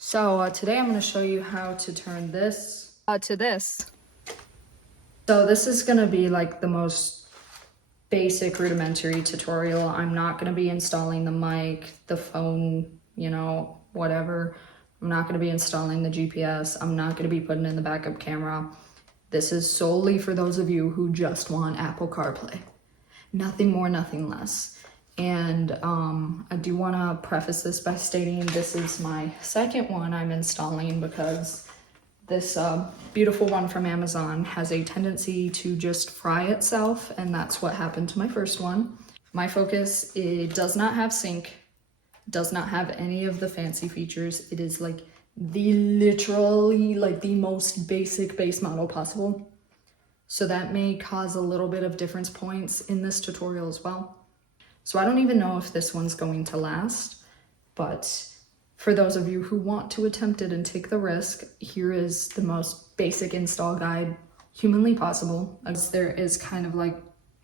Today I'm going to show you how to turn this to this. So this is going to be like the most basic rudimentary tutorial. I'm not going to be installing the mic, the phone, whatever. I'm not going to be installing the GPS. I'm not going to be putting in the backup camera. This is solely for those of you who just want Apple CarPlay. Nothing more, nothing less. And I do want to preface this by stating this is my second one I'm installing because this beautiful one from Amazon has a tendency to just fry itself, and that's what happened to my first one. My Focus, it does not have sync, does not have any of the fancy features. It is like literally the most basic base model possible. So that may cause a little bit of difference points in this tutorial as well. So I don't even know if this one's going to last, but for those of you who want to attempt it and take the risk, here is the most basic install guide humanly possible. As there is kind of like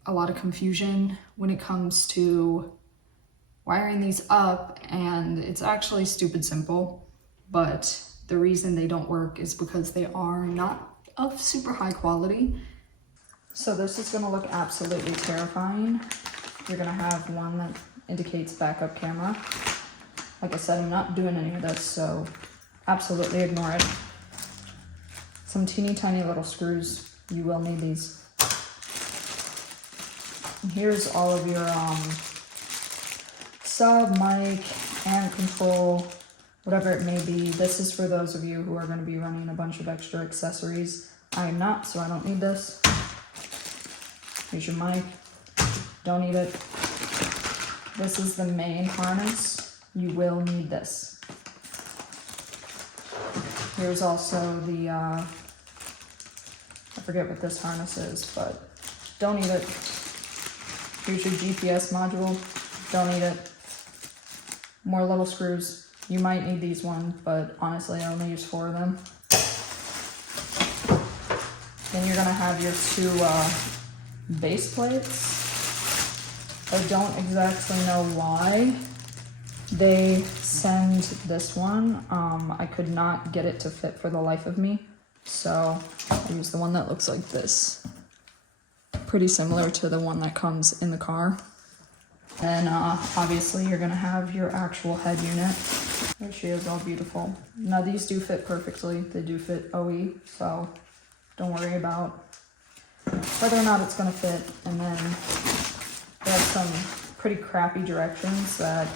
a lot of confusion when it comes to wiring these up, and it's actually stupid simple, but the reason they don't work is because they are not of super high quality. So this is gonna look absolutely terrifying. You're gonna have one that indicates backup camera. Like I said, I'm not doing any of this, so absolutely ignore it. Some teeny tiny little screws. You will need these. And here's all of your sub, mic, amp control, whatever it may be. This is for those of you who are gonna be running a bunch of extra accessories. I am not, so I don't need this. Here's your mic. Don't need it. This is the main harness. You will need this. Here's also the, I forget what this harness is, but don't need it. Here's your GPS module. Don't need it. More little screws. You might need these ones, but honestly, I only use 4 of them. Then you're gonna have your 2 base plates. I don't exactly know why they send this one. I could not get it to fit for the life of me, so I use the one that looks like this. Pretty similar to the one that comes in the car. Then obviously you're gonna have your actual head unit. There she is, all beautiful. Now these do fit perfectly. They do fit OE, so don't worry about whether or not it's gonna fit. And then they have some pretty crappy directions that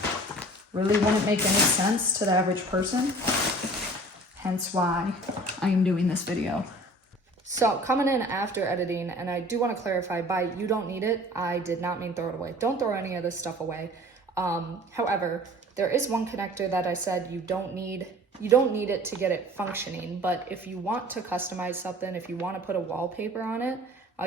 really wouldn't make any sense to the average person. Hence why I am doing this video. So coming in after editing, and I do want to clarify by you don't need it, I did not mean throw it away. Don't throw any of this stuff away. However, there is one connector that I said you don't need it to get it functioning, but if you want to customize something, if you want to put a wallpaper on it,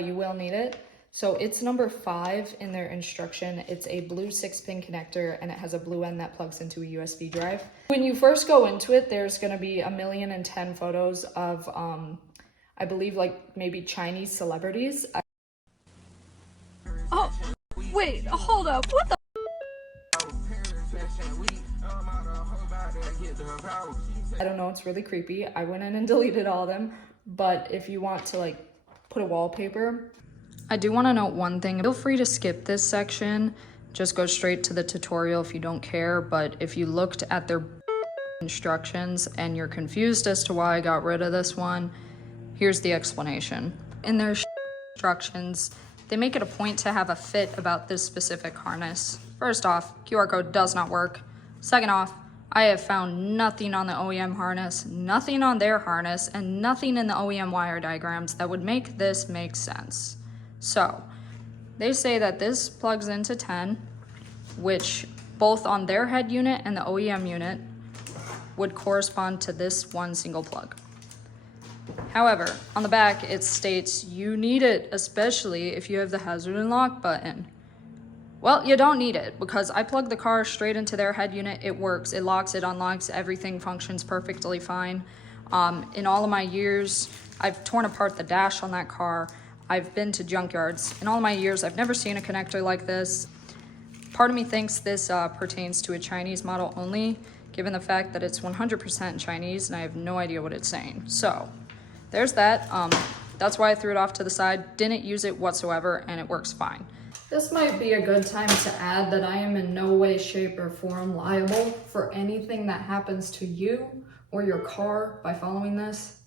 you will need it. So it's number 5 in their instruction. It's a blue 6-pin connector, and it has a blue end that plugs into a USB drive. When you first go into it, there's gonna be 1,010 photos of, I believe maybe Chinese celebrities. Oh, wait, hold up, what the? I don't know, it's really creepy. I went in and deleted all of them, but if you want to put a wallpaper, I do want to note one thing. Feel free to skip this section. Just go straight to the tutorial if you don't care. But if you looked at their instructions and you're confused as to why I got rid of this one, here's the explanation. In their instructions, they make it a point to have a fit about this specific harness. First off, QR code does not work. Second off, I have found nothing on the OEM harness, nothing on their harness, and nothing in the OEM wire diagrams that would make this make sense. So they say that this plugs into 10, which both on their head unit and the OEM unit would correspond to this one single plug. However, on the back it states you need it, especially if you have the hazard and lock button. Well, you don't need it because I plug the car straight into their head unit. It works, it locks, it unlocks, everything functions perfectly fine. In all of my years, I've torn apart the dash on that car. I've been to junkyards. In all my years, I've never seen a connector like this. Part of me thinks this pertains to a Chinese model only. given the fact that it's 100% Chinese and I have no idea what it's saying. So there's that. That's why I threw it off to the side. Didn't use it whatsoever, and it works fine. This might be a good time to add that I am in no way, shape, or form liable for anything that happens to you or your car by following this.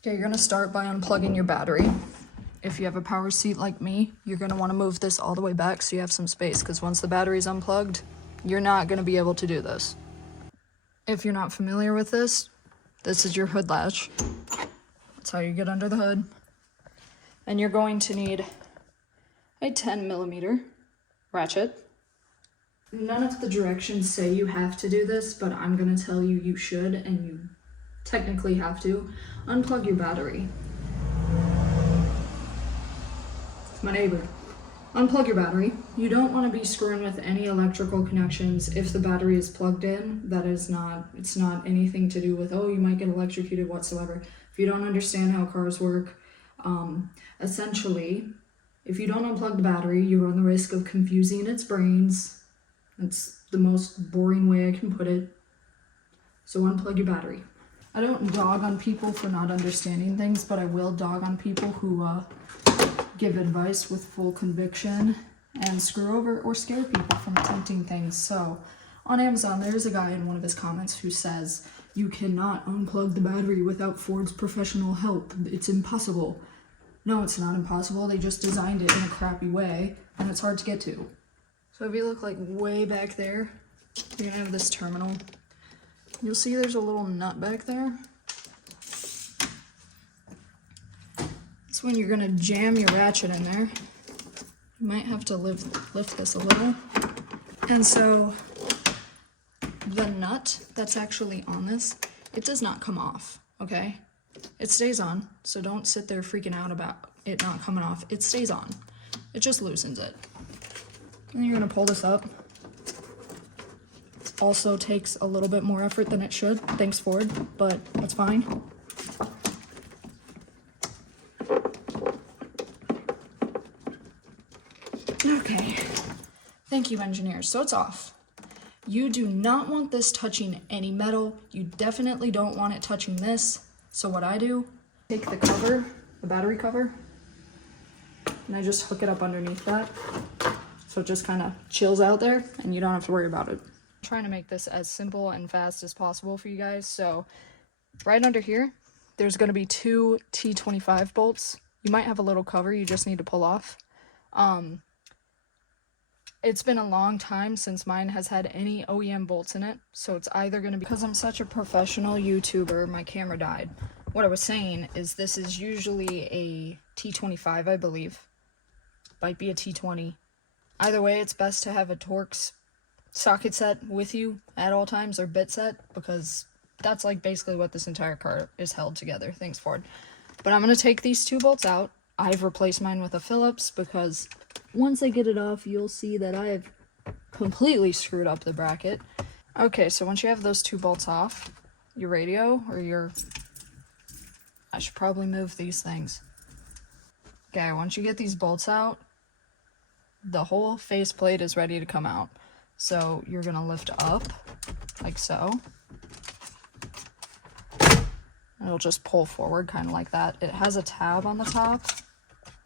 Okay, you're gonna start by unplugging your battery. If you have a power seat like me, you're gonna wanna move this all the way back so you have some space, because once the battery's unplugged, you're not gonna be able to do this. If you're not familiar with this, this is your hood latch. That's how you get under the hood. And you're going to need a 10mm ratchet. None of the directions say you have to do this, but I'm gonna tell you you should, and you technically have to. Unplug your battery. It's my neighbor. Unplug your battery. You don't want to be screwing with any electrical connections if the battery is plugged in. It's not anything to do with, oh, you might get electrocuted whatsoever. If you don't understand how cars work, essentially, if you don't unplug the battery, you run the risk of confusing its brains. That's the most boring way I can put it. So unplug your battery. I don't dog on people for not understanding things, but I will dog on people who give advice with full conviction and screw over or scare people from attempting things. So on Amazon, there's a guy in one of his comments who says, you cannot unplug the battery without Ford's professional help. It's impossible. No, it's not impossible. They just designed it in a crappy way, and it's hard to get to. So if you look like way back there, you're gonna have this terminal. You'll see there's a little nut back there. That's when you're gonna jam your ratchet in there. You might have to lift this a little. And so the nut that's actually on this, it does not come off, okay? It stays on, so don't sit there freaking out about it not coming off. It stays on. It just loosens it. And you're gonna pull this up. Also takes a little bit more effort than it should. Thanks, Ford, but that's fine. Okay. Thank you, engineers. So it's off. You do not want this touching any metal. You definitely don't want it touching this. So what I do, take the cover, the battery cover, and I just hook it up underneath that. So it just kind of chills out there and you don't have to worry about it. I'm trying to make this as simple and fast as possible for you guys. So right under here, there's going to be 2 T25 bolts. You might have a little cover you just need to pull off. It's been a long time since mine has had any OEM bolts in it, so it's either going to be, because I'm such a professional YouTuber, my camera died. What I was saying is this is usually a T25, I believe. Might be a T20. Either way, it's best to have a Torx socket set with you at all times, or bit set, because that's like basically what this entire car is held together. Thanks, Ford. But I'm going to take these 2 bolts out. I've replaced mine with a Phillips because once I get it off, you'll see that I've completely screwed up the bracket. Okay, so once you have those 2 bolts off, your radio or your... I should probably move these things. Okay, once you get these bolts out, the whole faceplate is ready to come out. So you're gonna lift up, like so. It'll just pull forward, kind of like that. It has a tab on the top,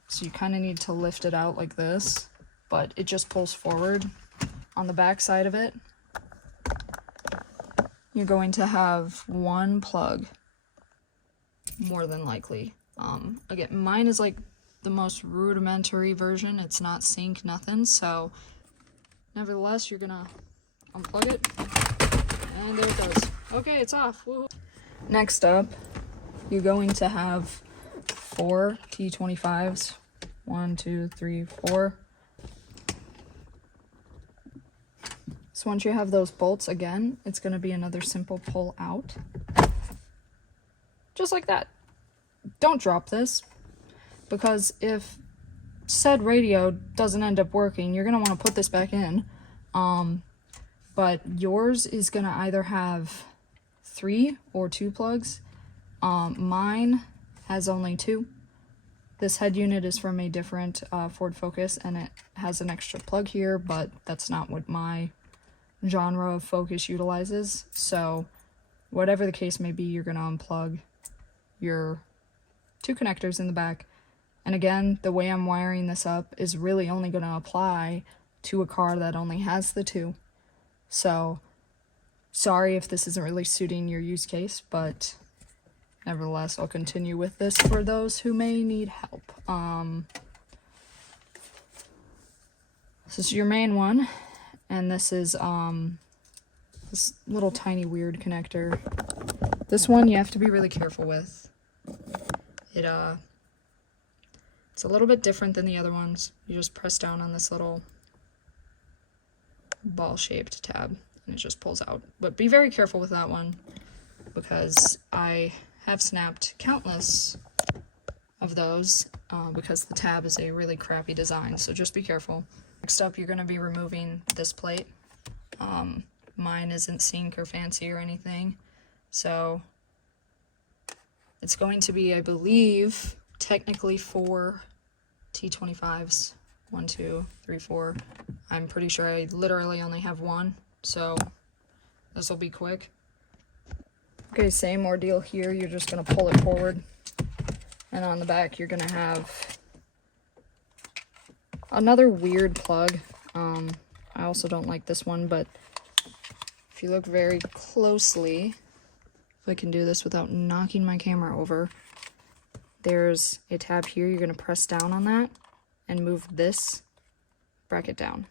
so you kind of need to lift it out like this, but it just pulls forward. On the back side of it, you're going to have 1 plug, more than likely. Again, mine is like the most rudimentary version. It's not sync, nothing, so nevertheless, you're gonna unplug it, and there it goes. Okay, it's off. Woo-hoo. Next up, you're going to have 4 T25s. 1, 2, 3, 4. So once you have those bolts, again, it's going to be another simple pull out. Just like that. Don't drop this, because if said radio doesn't end up working, you're going to want to put this back in. But yours is going to either have 3 or 2 plugs. Mine has only 2. This head unit is from a different Ford Focus, and it has an extra plug here, but that's not what my genre of focus utilizes. So whatever the case may be, you're going to unplug your 2 connectors in the back. And again, the way I'm wiring this up is really only going to apply to a car that only has the 2. So sorry if this isn't really suiting your use case, but nevertheless, I'll continue with this for those who may need help. This is your main one, and this is this little tiny weird connector. This one you have to be really careful with. It's a little bit different than the other ones. You just press down on this little ball-shaped tab, and it just pulls out. But be very careful with that one, because I have snapped countless of those because the tab is a really crappy design, so just be careful. Next up, you're going to be removing this plate. Mine isn't sink or fancy or anything, so it's going to be, I believe, technically 4 T25s. 1, 2, 3, 4. I'm pretty sure I literally only have 1, so this will be quick. Okay, same ordeal here. You're just going to pull it forward, and on the back you're going to have another weird plug. I also don't like this one, but if you look very closely, if I can do this without knocking my camera over, there's a tab here. You're going to press down on that and move this bracket down,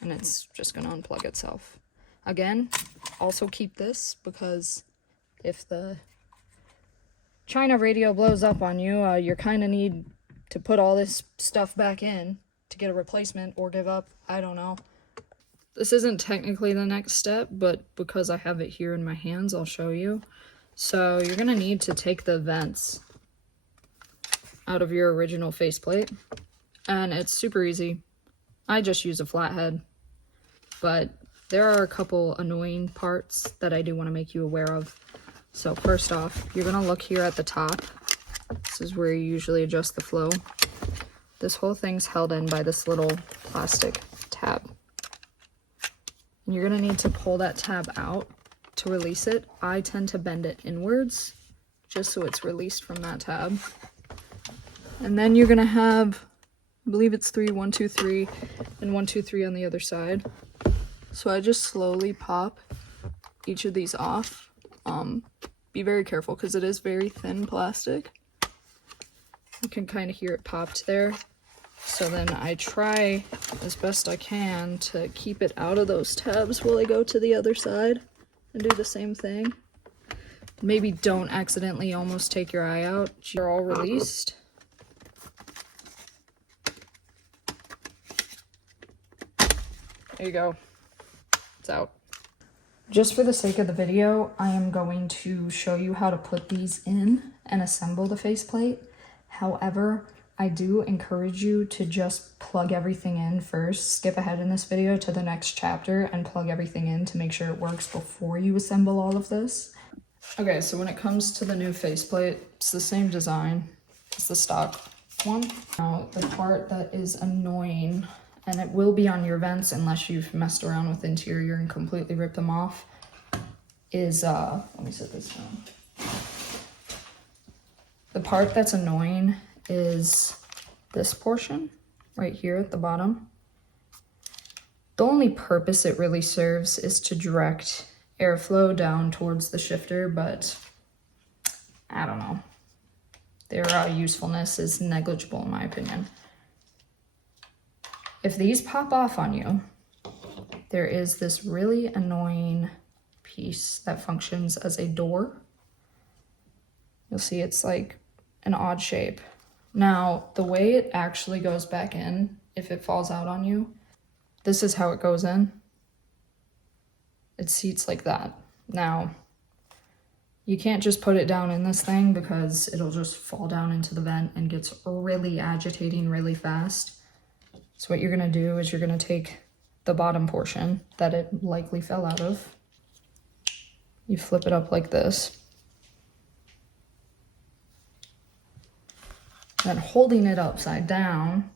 and it's just going to unplug itself. Again, also keep this, because if the China radio blows up on you, you kind of need to put all this stuff back in to get a replacement or give up. I don't know. This isn't technically the next step, but because I have it here in my hands, I'll show you. So you're going to need to take the vents out of your original faceplate, and it's super easy. I just use a flathead, but there are a couple annoying parts that I do want to make you aware of. So first off, you're going to look here at the top. This is where you usually adjust the flow. This whole thing's held in by this little plastic tab. And you're going to need to pull that tab out to release it. I tend to bend it inwards just so it's released from that tab. And then you're going to have, I believe it's 3, 1, 2, 3, and 1, 2, 3 on the other side. So I just slowly pop each of these off. Be very careful because it is very thin plastic. You can kind of hear it popped there. So then I try as best I can to keep it out of those tabs while I go to the other side and do the same thing. Maybe don't accidentally almost take your eye out. You're all released. There you go. It's out. Just for the sake of the video, I am going to show you how to put these in and assemble the faceplate. However, I do encourage you to just plug everything in first. Skip ahead in this video to the next chapter and plug everything in to make sure it works before you assemble all of this. Okay, so when it comes to the new faceplate, it's the same design as the stock one. Now, the part that is annoying, and it will be on your vents unless you've messed around with interior and completely ripped them off, is, let me set this down. The part that's annoying is this portion right here at the bottom. The only purpose it really serves is to direct airflow down towards the shifter, but I don't know. Their usefulness is negligible in my opinion. If these pop off on you, there is this really annoying piece that functions as a door. You'll see it's like an odd shape. Now, the way it actually goes back in, if it falls out on you, this is how it goes in. It seats like that. Now, you can't just put it down in this thing because it'll just fall down into the vent and gets really agitating really fast. So what you're gonna do is you're gonna take the bottom portion that it likely fell out of. You flip it up like this. Then holding it upside down,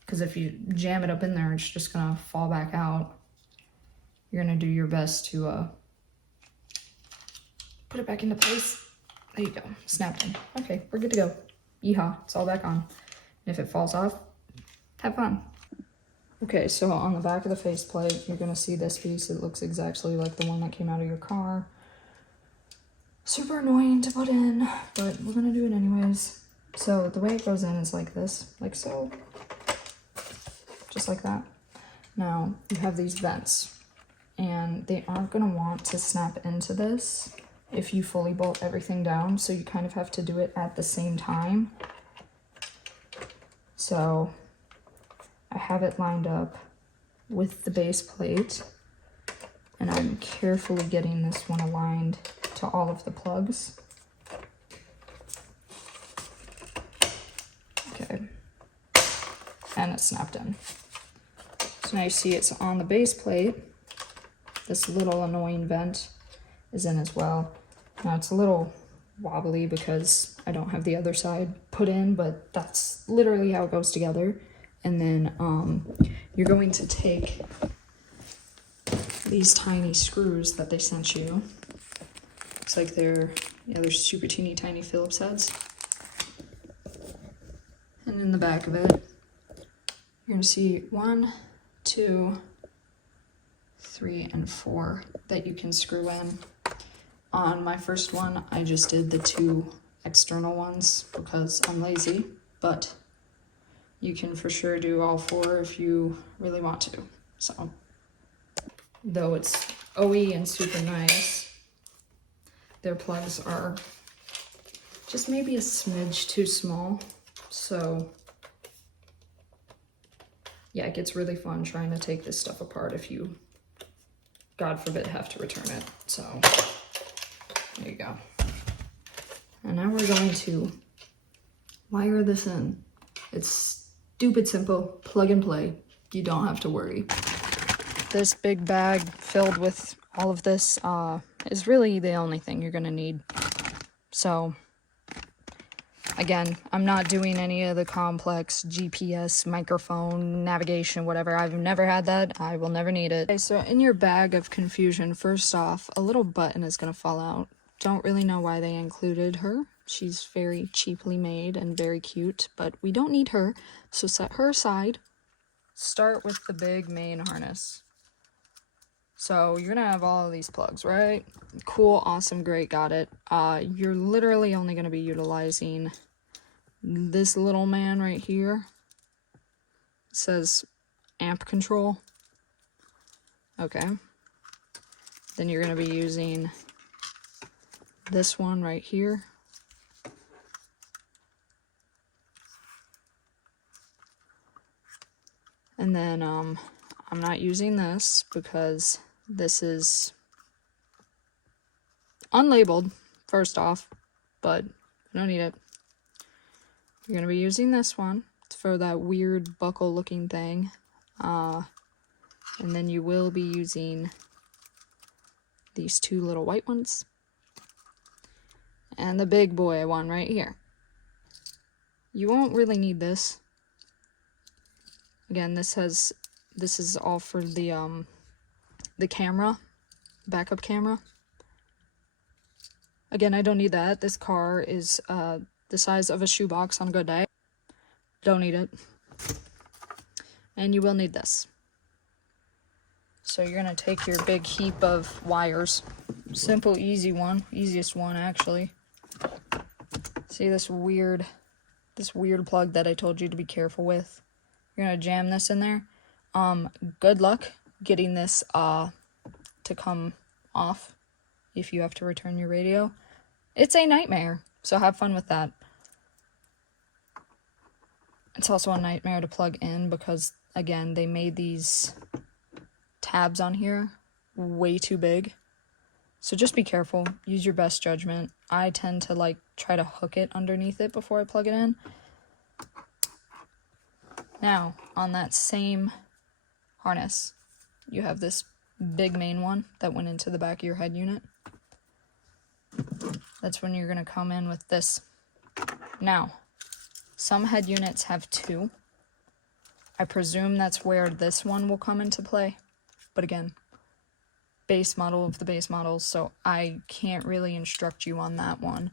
because if you jam it up in there, it's just gonna fall back out. you're gonna do your best to put it back into place. There you go, snapped in. Okay, we're good to go. Yeehaw, it's all back on. And if it falls off, have fun. Okay, so on the back of the faceplate, you're gonna see this piece. It looks exactly like the one that came out of your car. Super annoying to put in, but we're gonna do it anyways. So the way it goes in is like this, like so. Just like that. Now, you have these vents, and they aren't gonna want to snap into this if you fully bolt everything down, so you kind of have to do it at the same time. So I have it lined up with the base plate, and I'm carefully getting this one aligned to all of the plugs. Okay, and it's snapped in. So now you see it's on the base plate. This little annoying vent is in as well. Now it's a little wobbly because I don't have the other side put in, but that's literally how it goes together. And then you're going to take these tiny screws that they sent you. It's like they're super teeny tiny Phillips heads. And in the back of it, you're gonna see 1, 2, 3, and 4 that you can screw in. On my first one, I just did the 2 external ones because I'm lazy, but you can for sure do all 4 if you really want to. So, though it's OE and super nice, their plugs are just maybe a smidge too small. So yeah, it gets really fun trying to take this stuff apart if you, God forbid, have to return it. So there you go. And now we're going to wire this in. It's stupid simple, plug and play. You don't have to worry. This big bag filled with all of this is really the only thing you're gonna need. So again, I'm not doing any of the complex GPS, microphone, navigation, whatever. I've never had that. I will never need it. Okay, so in your bag of confusion, first off, a little button is gonna fall out. Don't really know why they included her. She's very cheaply made and very cute, but we don't need her. So set her aside. Start with the big main harness. So you're gonna have all of these plugs, right? Cool, awesome, great, got it. You're literally only gonna be utilizing this little man right here. It says amp control. Okay. Then you're gonna be using this one right here. And then I'm not using this because this is unlabeled, first off, but I don't need it. You're going to be using this one for that weird buckle looking thing. And then you will be using these 2 little white ones. And the big boy one right here. You won't really need this. Again, this is all for the camera, backup camera. Again, I don't need that. This car is the size of a shoebox on a good day. Don't need it. And you will need this. So you're gonna take your big heap of wires. Simple, easy one. Easiest one, actually. See this weird plug that I told you to be careful with? You're gonna jam this in there. Good luck getting this to come off if you have to return your radio. It's a nightmare, so have fun with that. It's also a nightmare to plug in because, again, they made these tabs on here way too big. So just be careful. Use your best judgment. I tend to try to hook it underneath it before I plug it in. Now, on that same harness, you have this big main one that went into the back of your head unit. That's when you're going to come in with this. Now, some head units have 2. I presume that's where this one will come into play. But again, base model of the base models, so I can't really instruct you on that one.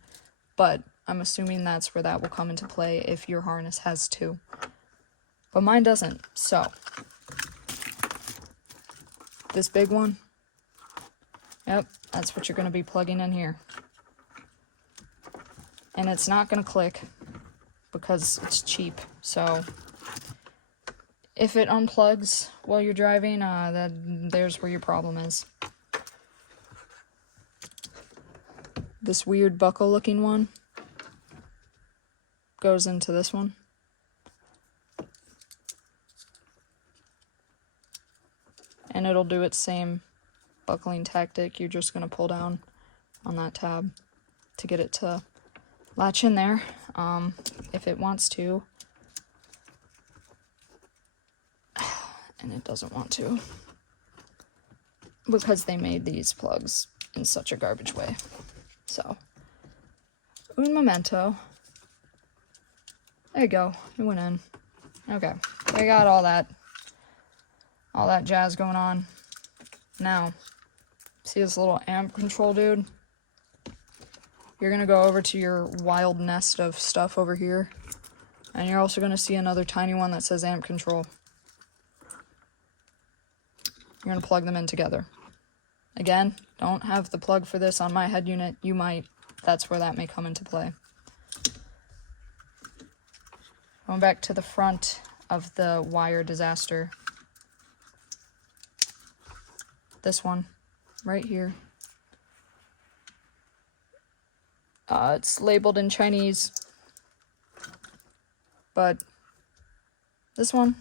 But I'm assuming that's where that will come into play if your harness has two. But mine doesn't, so. This big one, yep, that's what you're going to be plugging in here. And it's not going to click because it's cheap, so if it unplugs while you're driving, then there's where your problem is. This weird buckle looking one goes into this one. And it'll do its same buckling tactic. You're just going to pull down on that tab to get it to latch in there if it wants to. And it doesn't want to, because they made these plugs in such a garbage way. So, un momento. There you go, it went in. Okay, I got all that jazz going on. Now, see this little amp control dude? You're gonna go over to your wild nest of stuff over here, and you're also gonna see another tiny one that says amp control. You're gonna plug them in together. Again, don't have the plug for this on my head unit. You might. That's where that may come into play. Going back to the front of the wire disaster. This one, right here. It's labeled in Chinese, but this one.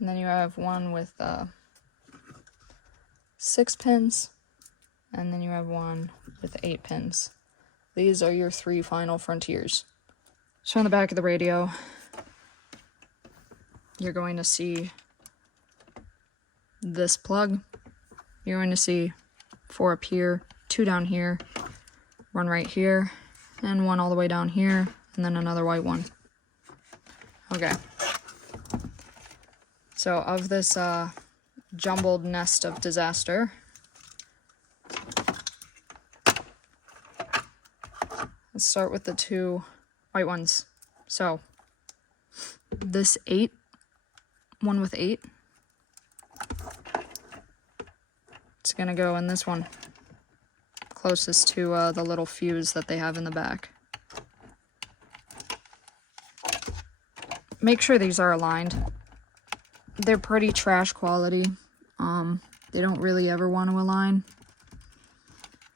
And then you have one with 6 pins, and then you have one with 8 pins. These are your 3 final frontiers. So on the back of the radio, you're going to see this plug. You're going to see 4 up here, 2 down here, 1 right here, and 1 all the way down here, and then another white one. Okay. So of this jumbled nest of disaster, let's start with the 2 white ones. So this 8, one with 8, it's gonna go in this one, closest to the little fuse that they have in the back. Make sure these are aligned. They're pretty trash quality. They don't really ever want to align.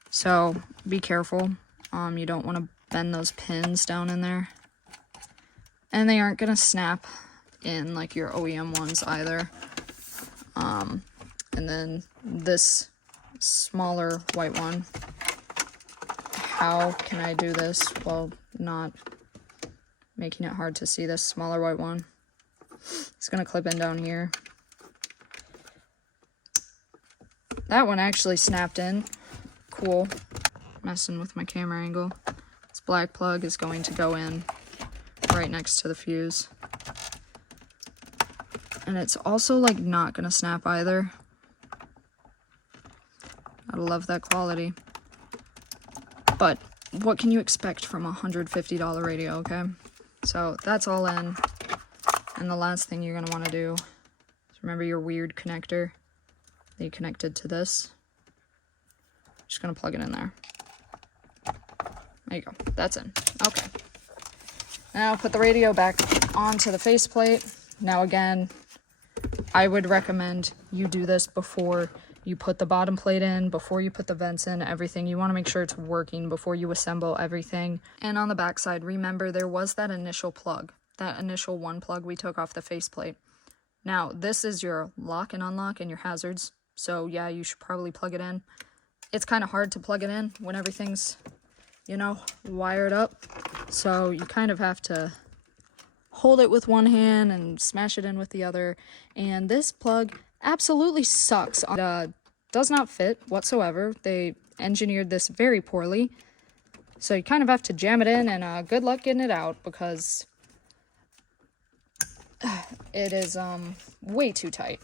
So be careful. You don't want to bend those pins down in there. And they aren't gonna snap in like your OEM ones either. And then this smaller white one. How can I do this while not making it hard to see this smaller white one? It's gonna clip in down here. That one actually snapped in. Cool. Messing with my camera angle. This black plug is going to go in right next to the fuse. And it's also like not gonna snap either. I love that quality. But what can you expect from a $150 radio, okay? So that's all in. And the last thing you're gonna wanna do is remember your weird connector that you connected to this. Just gonna plug it in there. There you go, that's in, okay. Now put the radio back onto the faceplate. Now again, I would recommend you do this before you put the bottom plate in, before you put the vents in, everything. You want to make sure it's working before you assemble everything. And on the back side, remember there was that initial plug, that initial 1 plug we took off the faceplate. Now, this is your lock and unlock and your hazards. So yeah, you should probably plug it in. It's kind of hard to plug it in when everything's, you know, wired up. So you kind of have to hold it with one hand and smash it in with the other. And this plug absolutely sucks. Does not fit whatsoever. They engineered this very poorly. So you kind of have to jam it in, and good luck getting it out, because it is way too tight.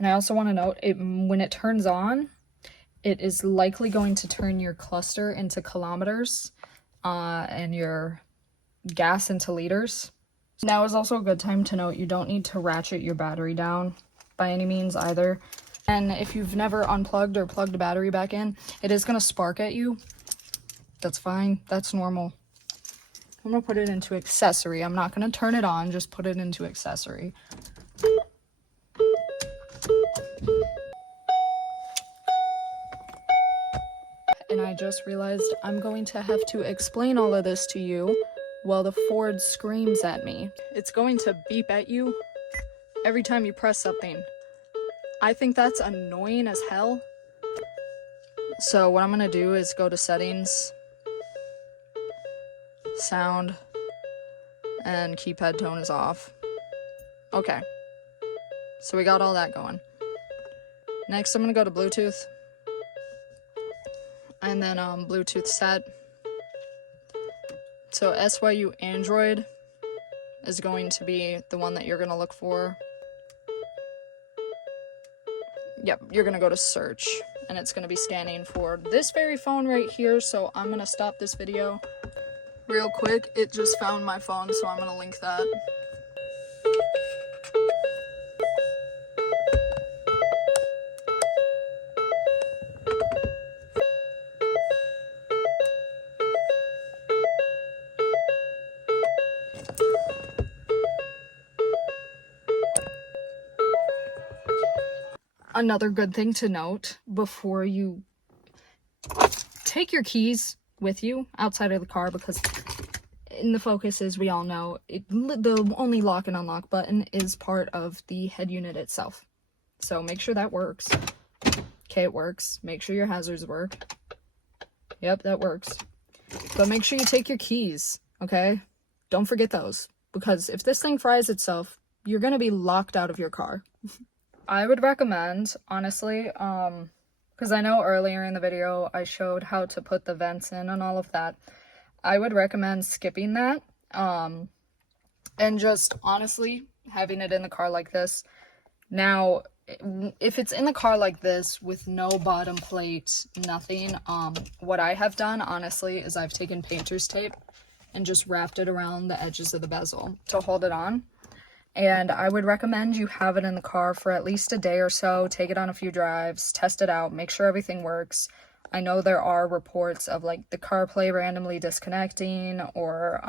And I also want to note, when it turns on, it is likely going to turn your cluster into kilometers and your gas into liters. Now is also a good time to note you don't need to ratchet your battery down by any means either. And if you've never unplugged or plugged a battery back in, it is going to spark at you. That's fine. That's normal. I'm going to put it into accessory. I'm not going to turn it on, just put it into accessory. And I just realized I'm going to have to explain all of this to you while the Ford screams at me. It's going to beep at you every time you press something. I think that's annoying as hell. So what I'm gonna do is go to settings, sound, and keypad tone is off. Okay, so we got all that going. Next I'm gonna go to Bluetooth, and then Bluetooth set. So SYU Android is going to be the one that you're gonna look for. Yep, you're gonna go to search, and it's gonna be scanning for this very phone right here. So I'm gonna stop this video real quick. It just found my phone, so I'm gonna link that. Another good thing to note before you take your keys with you outside of the car, because in the Focus, as we all know, the only lock and unlock button is part of the head unit itself. So make sure that works. Okay, it works. Make sure your hazards work. Yep, that works. But make sure you take your keys, okay? Don't forget those, because if this thing fries itself, you're gonna be locked out of your car. I would recommend, honestly, because I know earlier in the video I showed how to put the vents in and all of that. I would recommend skipping that, and just honestly having it in the car like this. Now, if it's in the car like this with no bottom plate, nothing, what I have done, honestly, is I've taken painter's tape and just wrapped it around the edges of the bezel to hold it on. And I would recommend you have it in the car for at least a day or so. Take it on a few drives, test it out, make sure everything works. I know there are reports of like the CarPlay randomly disconnecting, or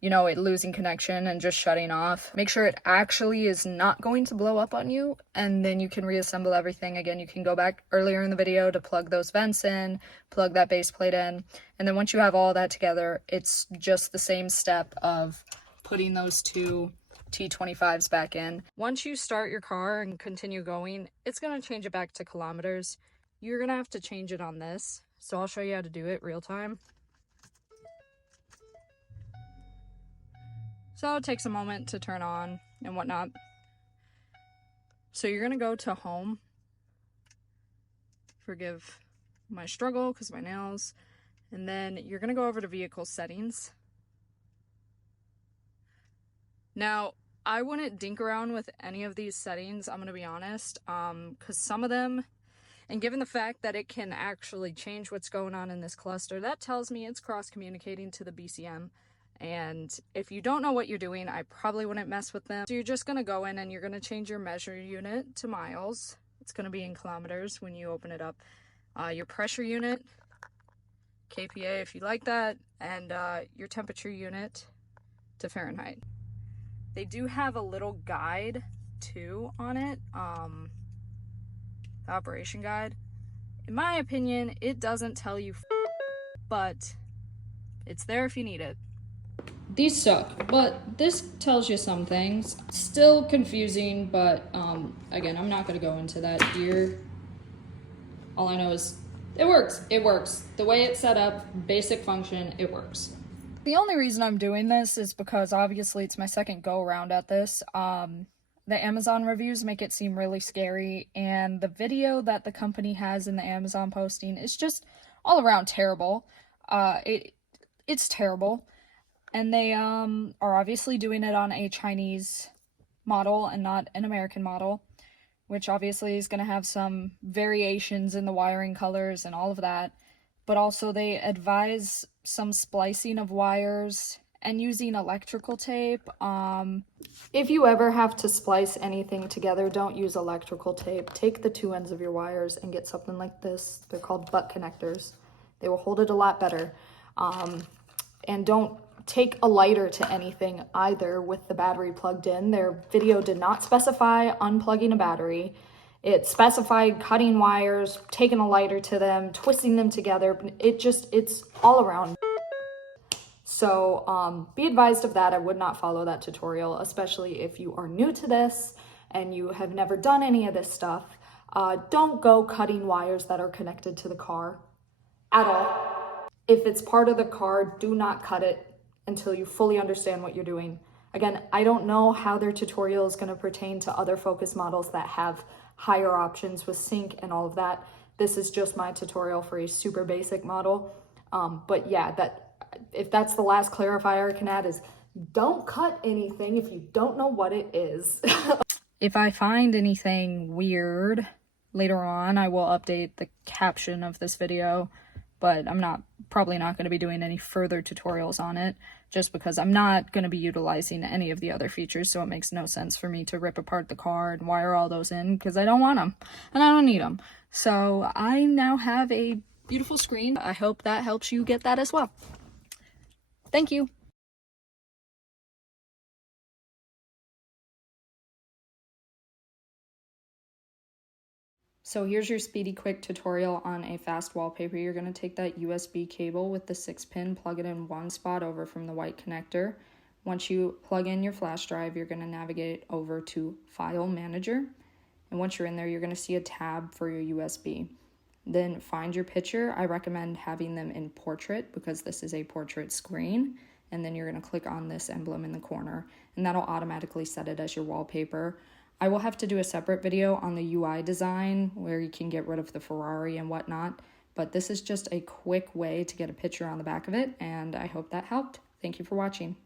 you know, it losing connection and just shutting off. Make sure it actually is not going to blow up on you, and then you can reassemble everything. Again, you can go back earlier in the video to plug those vents in, plug that base plate in, and then once you have all that together, it's just the same step of putting those two T25s back in. Once you start your car and continue going, it's going to change it back to kilometers. You're going to have to change it on this, so I'll show you how to do it real time. So it takes a moment to turn on and whatnot. So you're going to go to home. Forgive my struggle because of my nails. And then you're going to go over to vehicle settings. Now, I wouldn't dink around with any of these settings, I'm going to be honest, because some of them, and given the fact that it can actually change what's going on in this cluster, that tells me it's cross-communicating to the BCM. And if you don't know what you're doing, I probably wouldn't mess with them. So you're just going to go in and you're going to change your measure unit to miles. It's going to be in kilometers when you open it up. Your pressure unit, kPa if you like that, and your temperature unit to Fahrenheit. They do have a little guide too on it, the operation guide. In my opinion, it doesn't tell you, but it's there if you need it. These suck, but this tells you some things. Still confusing, but again, I'm not going to go into that here. All I know is it works. It works. The way it's set up, basic function, it works. The only reason I'm doing this is because obviously it's my second go around at this. The Amazon reviews make it seem really scary, and the video that the company has in the Amazon posting is just all around terrible. It's terrible. And they are obviously doing it on a Chinese model and not an American model. which obviously is going to have some variations in the wiring colors and all of that. But also they advise some splicing of wires and using electrical tape. If you ever have to splice anything together, don't use electrical tape. Take the two ends of your wires and get something like this. They're called butt connectors. They will hold it a lot better. And don't take a lighter to anything either with the battery plugged in. Their video did not specify unplugging a battery. It specified cutting wires, taking a lighter to them, twisting them together. It's all around. So be advised of that. I would not follow that tutorial, especially if you are new to this and you have never done any of this stuff. Don't go cutting wires that are connected to the car at all. If it's part of the car, do not cut it until you fully understand what you're doing. Again, I don't know how their tutorial is going to pertain to other Focus models that have higher options with sync and all of that. This is just my tutorial for a super basic model. But yeah, if that's the last clarifier I can add is don't cut anything if you don't know what it is. If I find anything weird later on, I will update the caption of this video, but I'm probably not going to be doing any further tutorials on it just because I'm not going to be utilizing any of the other features, so it makes no sense for me to rip apart the car and wire all those in because I don't want them and I don't need them. So I now have a beautiful screen. I hope that helps you get that as well. Thank you. So here's your speedy quick tutorial on a fast wallpaper. You're going to take that USB cable with the 6-pin, plug it in one spot over from the white connector. Once you plug in your flash drive, you're going to navigate over to File Manager. And once you're in there, you're going to see a tab for your USB. Then find your picture. I recommend having them in portrait because this is a portrait screen. And then you're going to click on this emblem in the corner, and that'll automatically set it as your wallpaper. I will have to do a separate video on the UI design where you can get rid of the Ferrari and whatnot, but this is just a quick way to get a picture on the back of it, and I hope that helped. Thank you for watching.